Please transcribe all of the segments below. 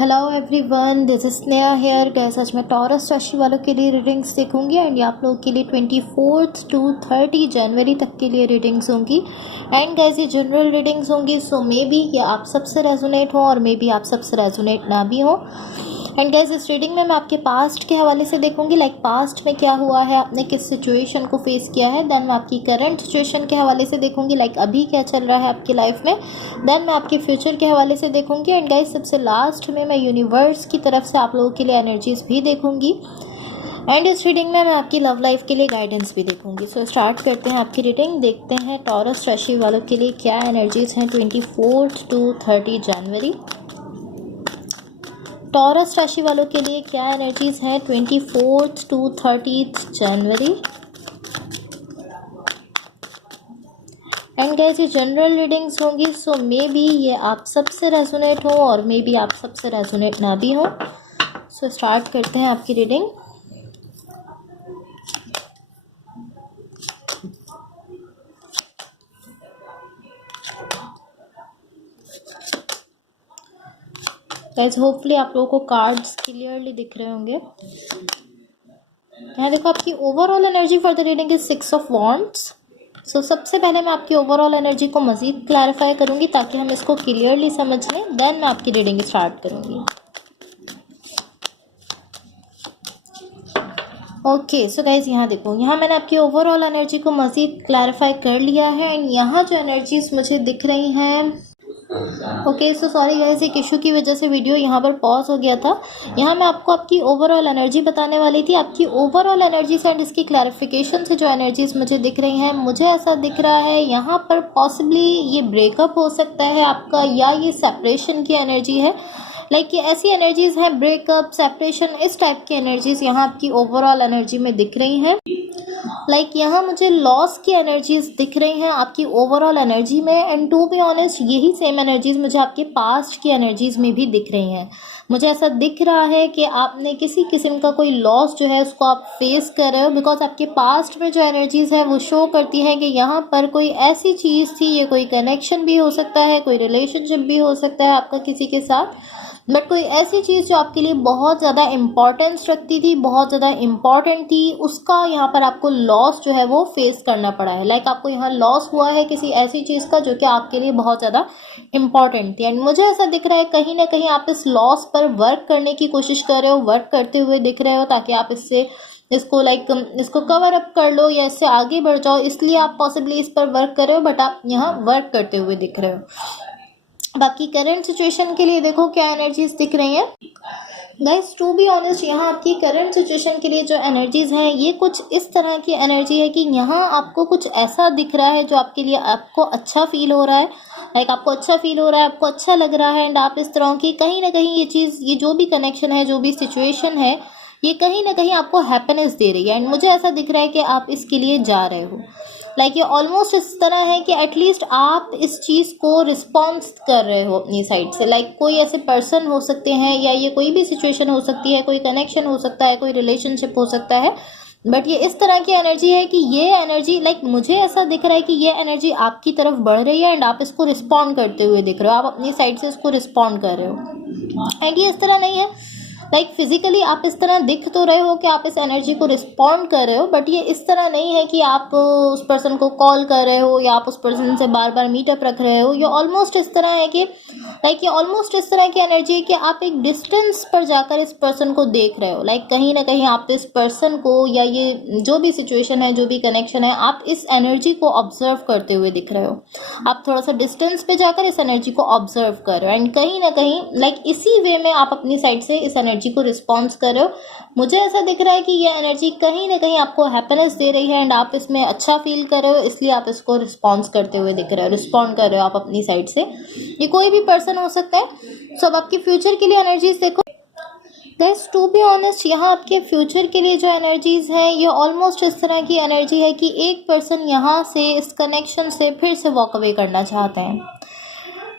Hello everyone, this is Sneha here. Guess आज मैं taurus राशि वालों के लिए रीडिंग्स देखूंगी एंड ये आप लोगों के लिए 24 to 30 जनवरी तक के लिए रीडिंग्स होंगी। एंड गैस ये जनरल रीडिंग्स होंगी, सो मे बी ये आप सबसे रेजोनेट हो और मे बी आप सबसे रेजोनेट ना भी हो। एंड गैस इस रीडिंग में मैं आपके पास्ट के हवाले से देखूंगी, लाइक पास्ट में क्या हुआ है, आपने किस सिचुएशन को फेस किया है। देन मैं आपकी करंट सिचुएशन के हवाले से देखूंगी, लाइक अभी क्या चल रहा है आपकी लाइफ में। देन मैं आपके फ्यूचर के हवाले से देखूंगी एंड गैस सबसे लास्ट में मैं यूनिवर्स की तरफ से आप लोगों के लिए एनर्जीज भी देखूंगी। एंड इस रीडिंग में मैं आपकी लव लाइफ के लिए गाइडेंस भी देखूंगी। सो स्टार्ट करते हैं आपकी रीडिंग। देखते हैं टॉरस राशि वालों के लिए क्या एनर्जीज हैं 24 to 30 जनवरी। टॉरस राशि वालों के लिए क्या एनर्जीज हैं 24 to 30 जनवरी। एंड गाइस ये जनरल रीडिंग्स होंगी, सो मे बी ये आप सबसे रेजोनेट हो और मे बी आप सबसे रेजोनेट ना भी हो। सो स्टार्ट करते हैं आपकी रीडिंग। गाइस होपफुली आप लोगों को कार्ड्स क्लियरली दिख रहे होंगे। यहाँ देखो आपकी overall energy for the reading is 6 of Wands। सो सबसे पहले मैं आपकी ओवरऑल एनर्जी को मज़ीद क्लैरिफाई करूंगी ताकि हम इसको क्लियरली समझ लें। देन मैं आपकी रीडिंग स्टार्ट करूंगी। ओके सो गाइज यहाँ देखो, यहाँ मैंने आपकी ओवरऑल एनर्जी को मज़ीद क्लैरिफाई कर लिया है एंड यहाँ जो एनर्जीज मुझे दिख रही हैं, ओके सो सॉरी गाइज, एक इशू की वजह से वीडियो यहाँ पर पॉज हो गया था। यहाँ मैं आपको आपकी ओवरऑल एनर्जी बताने वाली थी। आपकी ओवरऑल एनर्जीज एंड इसकी क्लैरिफिकेशन से जो एनर्जीज मुझे दिख रही हैं, मुझे ऐसा दिख रहा है यहाँ पर पॉसिबली ये ब्रेकअप हो सकता है आपका, या ये सेपरेशन की एनर्जी है। लाइक ये ऐसी एनर्जीज हैं, ब्रेकअप, सेपरेशन, इस टाइप की एनर्जीज यहाँ आपकी ओवरऑल एनर्जी में दिख रही हैं। लाइक यहाँ मुझे लॉस की एनर्जीज दिख रही हैं आपकी ओवरऑल एनर्जी में। एंड टू बी ऑनेस्ट यही सेम एनर्जीज मुझे आपके पास्ट की एनर्जीज में भी दिख रही हैं। मुझे ऐसा दिख रहा है कि आपने किसी किस्म का कोई लॉस जो है उसको आप फेस कर रहे हो, बिकॉज आपके पास्ट में जो एनर्जीज है वो शो करती है कि यहाँ पर कोई ऐसी चीज़ थी, ये कोई कनेक्शन भी हो सकता है, कोई रिलेशनशिप भी हो सकता है आपका किसी के साथ, बट कोई ऐसी चीज़ जो आपके लिए बहुत ज़्यादा इम्पॉर्टेंस रखती थी, बहुत ज़्यादा इम्पॉर्टेंट थी, उसका यहाँ पर आपको लॉस जो है वो फेस करना पड़ा है। लाइक आपको यहाँ लॉस हुआ है किसी ऐसी चीज़ का जो कि आपके लिए बहुत ज़्यादा इम्पॉर्टेंट थी। एंड मुझे ऐसा दिख रहा है कहीं ना कहीं आप इस लॉस पर वर्क करने की कोशिश कर रहे हो, वर्क करते हुए दिख रहे हो, ताकि आप इसको इसको कवर अप कर लो या इससे आगे बढ़ जाओ, इसलिए आप पॉसिबली इस पर वर्क कर रहे हो, बट आप यहाँ वर्क करते हुए दिख रहे हो। बाकी करंट सिचुएशन के लिए देखो क्या एनर्जीज दिख रही हैं। गाइस टू बी ऑनेस्ट यहाँ आपकी करंट सिचुएशन के लिए जो एनर्जीज हैं ये कुछ इस तरह की एनर्जी है कि यहाँ आपको कुछ ऐसा दिख रहा है जो आपके लिए आपको अच्छा फील हो रहा है। लाइक आपको अच्छा फील हो रहा है, आपको अच्छा लग रहा है, एंड आप इस तरह की कहीं ना कहीं ये चीज़, ये जो भी कनेक्शन है, जो भी सिचुएशन है, ये कहीं ना कहीं आपको हैप्पीनेस दे रही है। एंड मुझे ऐसा दिख रहा है कि आप इसके लिए जा रहे हो। लाइक ये ऑलमोस्ट इस तरह है कि एटलीस्ट आप इस चीज़ को रिस्पॉन्स कर रहे हो अपनी साइड से। लाइक कोई ऐसे पर्सन हो सकते हैं, या ये कोई भी सिचुएशन हो सकती है, कोई कनेक्शन हो सकता है, कोई रिलेशनशिप हो सकता है, बट ये इस तरह की एनर्जी है कि ये एनर्जी, लाइक मुझे ऐसा दिख रहा है कि ये एनर्जी आपकी तरफ बढ़ रही है एंड आप इसको रिस्पॉन्ड करते हुए दिख रहे हो, आप अपनी साइड से इसको रिस्पॉन्ड कर रहे हो। एंड ये इस तरह नहीं है लाइक फिजिकली आप इस तरह दिख तो रहे हो कि आप इस एनर्जी को रिस्पॉन्ड कर रहे हो, बट ये इस तरह नहीं है कि आप उस पर्सन को कॉल कर रहे हो या आप उस पर्सन से बार बार मीटअप रख रहे हो। ये ऑलमोस्ट इस तरह है कि लाइक ये ऑलमोस्ट इस तरह की एनर्जी है कि आप एक डिस्टेंस पर जाकर इस पर्सन को देख रहे हो। लाइक कहीं ना कहीं आप इस पर्सन को, या ये जो भी सिचुएशन है, जो भी कनेक्शन है, आप इस एनर्जी को ऑब्जर्व करते हुए दिख रहे हो। आप थोड़ा सा डिस्टेंस पे जाकर इस एनर्जी को ऑब्जर्व कर रहे हो एंड कहीं ना कहीं लाइक इसी वे में आप अपनी साइड से इस एनर्जी को रिस्पॉन्स कर रहे हो। मुझे ऐसा दिख रहा है कि ये एनर्जी कहीं ना कहीं आपको हैप्पीनेस दे रही है एंड आप इसमें अच्छा फील कर रहे हो, इसलिए आप इसको रिस्पॉन्स करते हुए दिख रहे हो, रिस्पॉन्ड कर रहे हो आप अपनी साइड से। ये कोई भी पर्सन हो सकता है। सो अब आपकी फ्यूचर के लिए एनर्जीज देखो। गाइस टू बी ऑनेस्ट यहाँ आपके फ्यूचर के लिए जो एनर्जीज हैं ये ऑलमोस्ट इस तरह की एनर्जी है कि एक पर्सन यहाँ से, इस कनेक्शन से फिर से वॉक अवे करना चाहते हैं।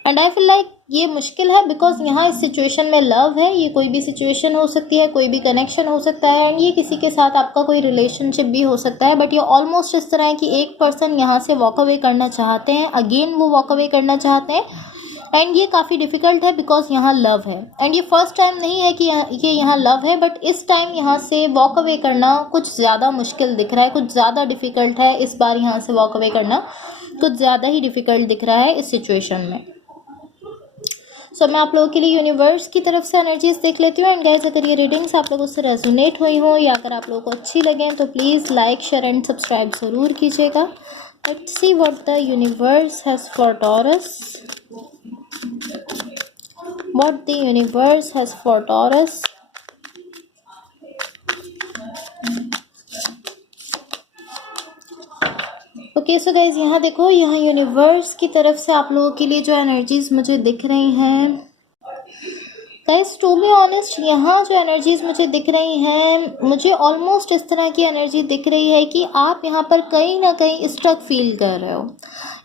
एंड आई फील लाइक ये मुश्किल है, बिकॉज यहाँ इस सिचुएशन में लव है। ये कोई भी सिचुएशन हो सकती है, कोई भी कनेक्शन हो सकता है, एंड ये किसी के साथ आपका कोई रिलेशनशिप भी हो सकता है, बट ये ऑलमोस्ट इस तरह है कि एक पर्सन यहाँ से वॉक अवे करना चाहते हैं, अगेन वो वॉक अवे करना चाहते हैं। एंड ये काफ़ी डिफ़िकल्ट है बिकॉज यहाँ लव है, एंड ये फर्स्ट टाइम नहीं है कि ये यहाँ लव है, बट इस टाइम यहाँ से वॉक अवे करना कुछ ज़्यादा मुश्किल दिख रहा है, कुछ ज़्यादा डिफ़िकल्ट है इस बार यहाँ से वॉक अवे करना, कुछ ज़्यादा ही डिफ़िकल्ट दिख रहा है इस सिचुएशन में। सो मैं आप लोगों के लिए यूनिवर्स की तरफ से एनर्जीज देख लेती हूँ। एंड गाइस, अगर ये रीडिंग्स आप लोगों से रेजोनेट हुई हो या अगर आप लोगों को अच्छी लगें तो please like, share and subscribe ज़रूर कीजिएगा। Let's see what the universe has for taurus, what the universe has for taurus. Okay so guys, यहाँ देखो, यहाँ यूनिवर्स की तरफ से आप लोगों के लिए जो एनर्जीज मुझे दिख रही हैं गाइज, टू बी ऑनेस्ट, यहाँ जो एनर्जीज मुझे दिख रही हैं, मुझे ऑलमोस्ट इस तरह की एनर्जी दिख रही है कि आप यहाँ पर कहीं ना कहीं स्टक फील कर रहे हो।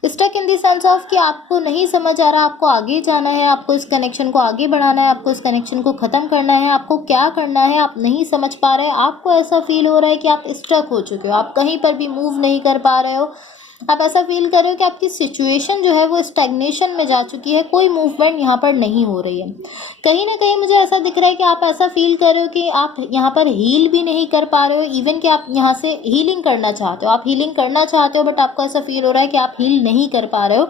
Stuck in the sense of कि आपको नहीं समझ आ रहा आपको आगे जाना है, आपको इस कनेक्शन को आगे बढ़ाना है, आपको इस कनेक्शन को ख़त्म करना है, आपको क्या करना है आप नहीं समझ पा रहे। आपको ऐसा फील हो रहा है कि आप स्टक हो चुके हो, आप कहीं पर भी मूव नहीं कर पा रहे हो। आप ऐसा फील कर रहे हो कि आपकी सिचुएशन जो है वो स्टैग्नेशन में जा चुकी है, कोई मूवमेंट यहाँ पर नहीं हो रही है। कहीं ना कहीं मुझे ऐसा दिख रहा है कि आप ऐसा फील कर रहे हो कि आप यहाँ पर हील भी नहीं कर पा रहे हो, इवन कि आप यहाँ से हीलिंग करना चाहते हो, आप हीलिंग करना चाहते हो, बट आपको ऐसा फील हो रहा है कि आप हील नहीं कर पा रहे हो,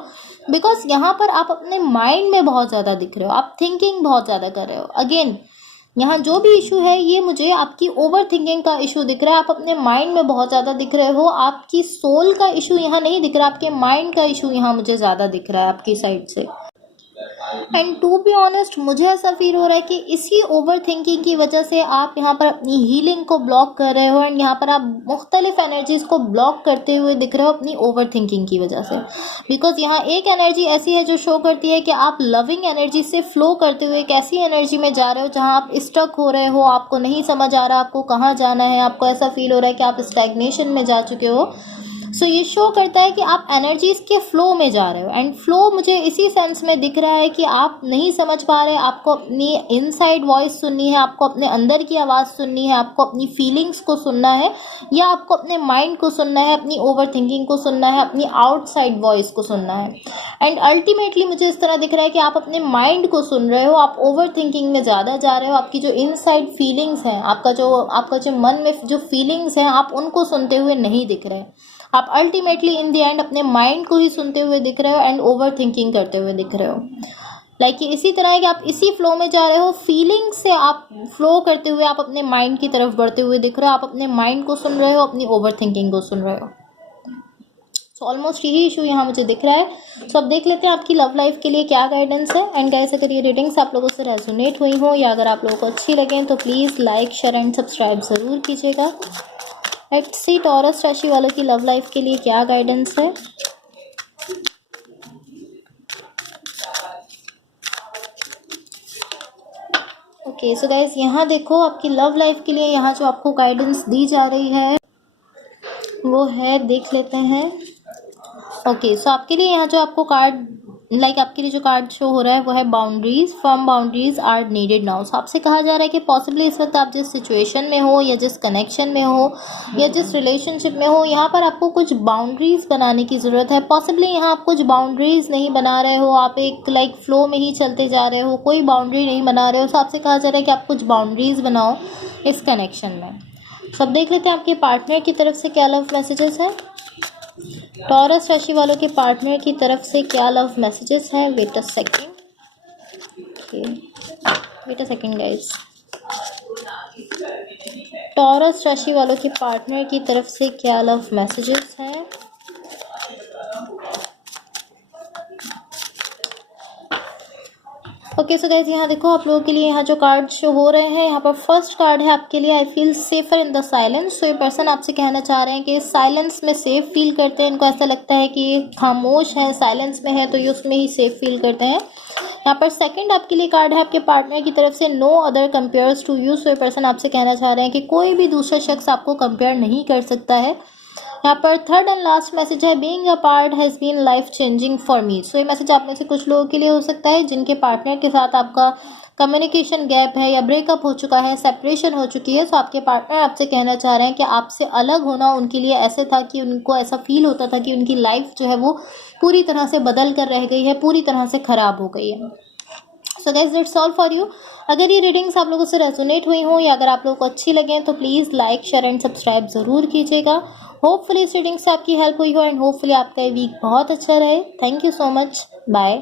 बिकॉज यहाँ पर आप अपने माइंड में बहुत ज़्यादा दिख रहे हो, आप थिंकिंग बहुत ज़्यादा कर रहे हो। अगेन, यहाँ जो भी इशू है ये मुझे आपकी ओवर थिंकिंग का इशू दिख रहा है, आप अपने माइंड में बहुत ज़्यादा दिख रहे हो, आपकी सोल का इशू यहाँ नहीं दिख रहा, आपके माइंड का इशू यहाँ मुझे ज़्यादा दिख रहा है आपकी साइड से। एंड टू बी ऑनेस्ट, मुझे ऐसा फील हो रहा है कि इसी ओवर थिंकिंग की वजह से आप यहाँ पर अपनी हीलिंग को ब्लॉक कर रहे हो, एंड यहाँ पर आप मुख्तलिफ एनर्जीज को ब्लॉक करते हुए दिख रहे हो अपनी ओवर थिंकिंग की वजह से। बिकॉज यहाँ एक एनर्जी ऐसी है जो शो करती है कि आप लविंग एनर्जी से फ्लो करते हुए एक ऐसी एनर्जी में जा रहे हो जहाँ आप स्टक हो रहे हो, आपको नहीं समझ आ रहा आपको कहाँ जाना है, आपको ऐसा फील हो रहा है कि आप स्टैग्नेशन में जा चुके हो। सो ये शो करता है कि आप एनर्जीज के फ्लो में जा रहे हो, एंड फ्लो मुझे इसी सेंस में दिख रहा है कि आप नहीं समझ पा रहे, आपको अपनी इनसाइड वॉइस सुननी है, आपको अपने अंदर की आवाज़ सुननी है, आपको अपनी फीलिंग्स को सुनना है, या आपको अपने माइंड को सुनना है, अपनी ओवर थिंकिंग को सुनना है, अपनी आउटसाइड वॉइस को सुनना है। एंड अल्टीमेटली मुझे इस तरह दिख रहा है कि आप अपने माइंड को सुन रहे हो, आप ओवर थिंकिंग में ज़्यादा जा रहे हो, आपकी जो इनसाइड फीलिंग्स हैं, आपका जो मन में जो फीलिंग्स हैं, आप उनको सुनते हुए नहीं दिख रहे। आप अल्टीमेटली इन द एंड अपने माइंड को ही सुनते हुए दिख रहे हो एंड ओवर थिंकिंग करते हुए दिख रहे हो। लाइक इसी तरह है कि आप इसी फ्लो में जा रहे हो, फीलिंग से आप फ्लो करते हुए आप अपने माइंड की तरफ बढ़ते हुए दिख रहे हो, आप अपने माइंड को सुन रहे हो, अपनी ओवर थिंकिंग को सुन रहे हो। सो ऑलमोस्ट यही इशू यहाँ मुझे दिख रहा है। सो अब देख लेते हैं आपकी लव लाइफ के लिए क्या गाइडेंस है। एंड गाइस, अगर ये रीडिंग्स आप लोगों से रेजोनेट हुई हो या अगर आप लोगों को अच्छी लगें तो please like, share and subscribe ज़रूर कीजिएगा। लेट्स सी टॉरस राशि वालों की लव लाइफ के लिए क्या गाइडेंस है। ओके सो गाइस, यहाँ देखो आपकी लव लाइफ के लिए यहाँ जो आपको गाइडेंस दी जा रही है वो है, देख लेते हैं। ओके सो आपके लिए यहाँ जो आपको कार्ड आपके लिए जो कार्ड शो हो रहा है वो है boundaries, firm boundaries are needed now. So आपसे कहा जा रहा है कि पॉसिबली इस वक्त आप जिस सिचुएशन में हो या जिस कनेक्शन में हो या जिस रिलेशनशिप में हो, यहाँ पर आपको कुछ बाउंड्रीज बनाने की ज़रूरत है। पॉसिबली यहाँ आप कुछ बाउंड्रीज नहीं बना रहे हो, आप एक फ्लो में ही चलते जा रहे हो, कोई बाउंड्री नहीं बना रहे हो। सो आपसे कहा जा रहा है कि आप कुछ बाउंड्रीज बनाओ इस कनेक्शन में। सब देख लेते हैं आपके पार्टनर की तरफ से क्या लव मैसेजेस हैं। टॉरस राशि वालों के पार्टनर की तरफ से क्या लव मैसेजेस हैं। Wait a second, okay wait a second guys. Taurus राशि वालों के पार्टनर की तरफ से क्या लव मैसेजेस हैं। ओके सो गाइज, यहाँ देखो आप लोगों के लिए यहाँ जो कार्ड शो हो रहे हैं, यहाँ पर फर्स्ट कार्ड है आपके लिए, I feel safer in the silence. So ये पर्सन आपसे कहना चाह रहे हैं कि साइलेंस में सेफ फील करते हैं, इनको ऐसा लगता है कि ये खामोश है, साइलेंस में है तो ये उसमें ही सेफ फील करते हैं। यहाँ पर सेकंड आपके लिए कार्ड है आपके पार्टनर की तरफ से, no other compares to you. So ये पर्सन आपसे कहना चाह रहे हैं कि कोई भी दूसरा शख्स आपको कंपेयर नहीं कर सकता है। यहाँ पर थर्ड एंड लास्ट मैसेज है, being a part has been life changing for me. So ये मैसेज आप में से कुछ लोगों के लिए हो सकता है जिनके पार्टनर के साथ आपका कम्युनिकेशन गैप है या ब्रेकअप हो चुका है, सेपरेशन हो चुकी है, तो आपके पार्टनर आपसे कहना चाह रहे हैं कि आपसे अलग होना उनके लिए ऐसे था कि उनको ऐसा फील होता था कि उनकी लाइफ जो है वो पूरी तरह से बदल कर रह गई है, पूरी तरह से ख़राब हो गई है। So guys that's all for you. अगर ये रीडिंग्स आप लोगों से रेजोनेट हुई हों या अगर आप लोगों को अच्छी लगें तो please like share and subscribe ज़रूर कीजिएगा। होपफुली इस रीडिंग से आपकी हेल्प हुई हो एंड होपफुली आपका ये वीक बहुत अच्छा रहे। Thank you so much. Bye.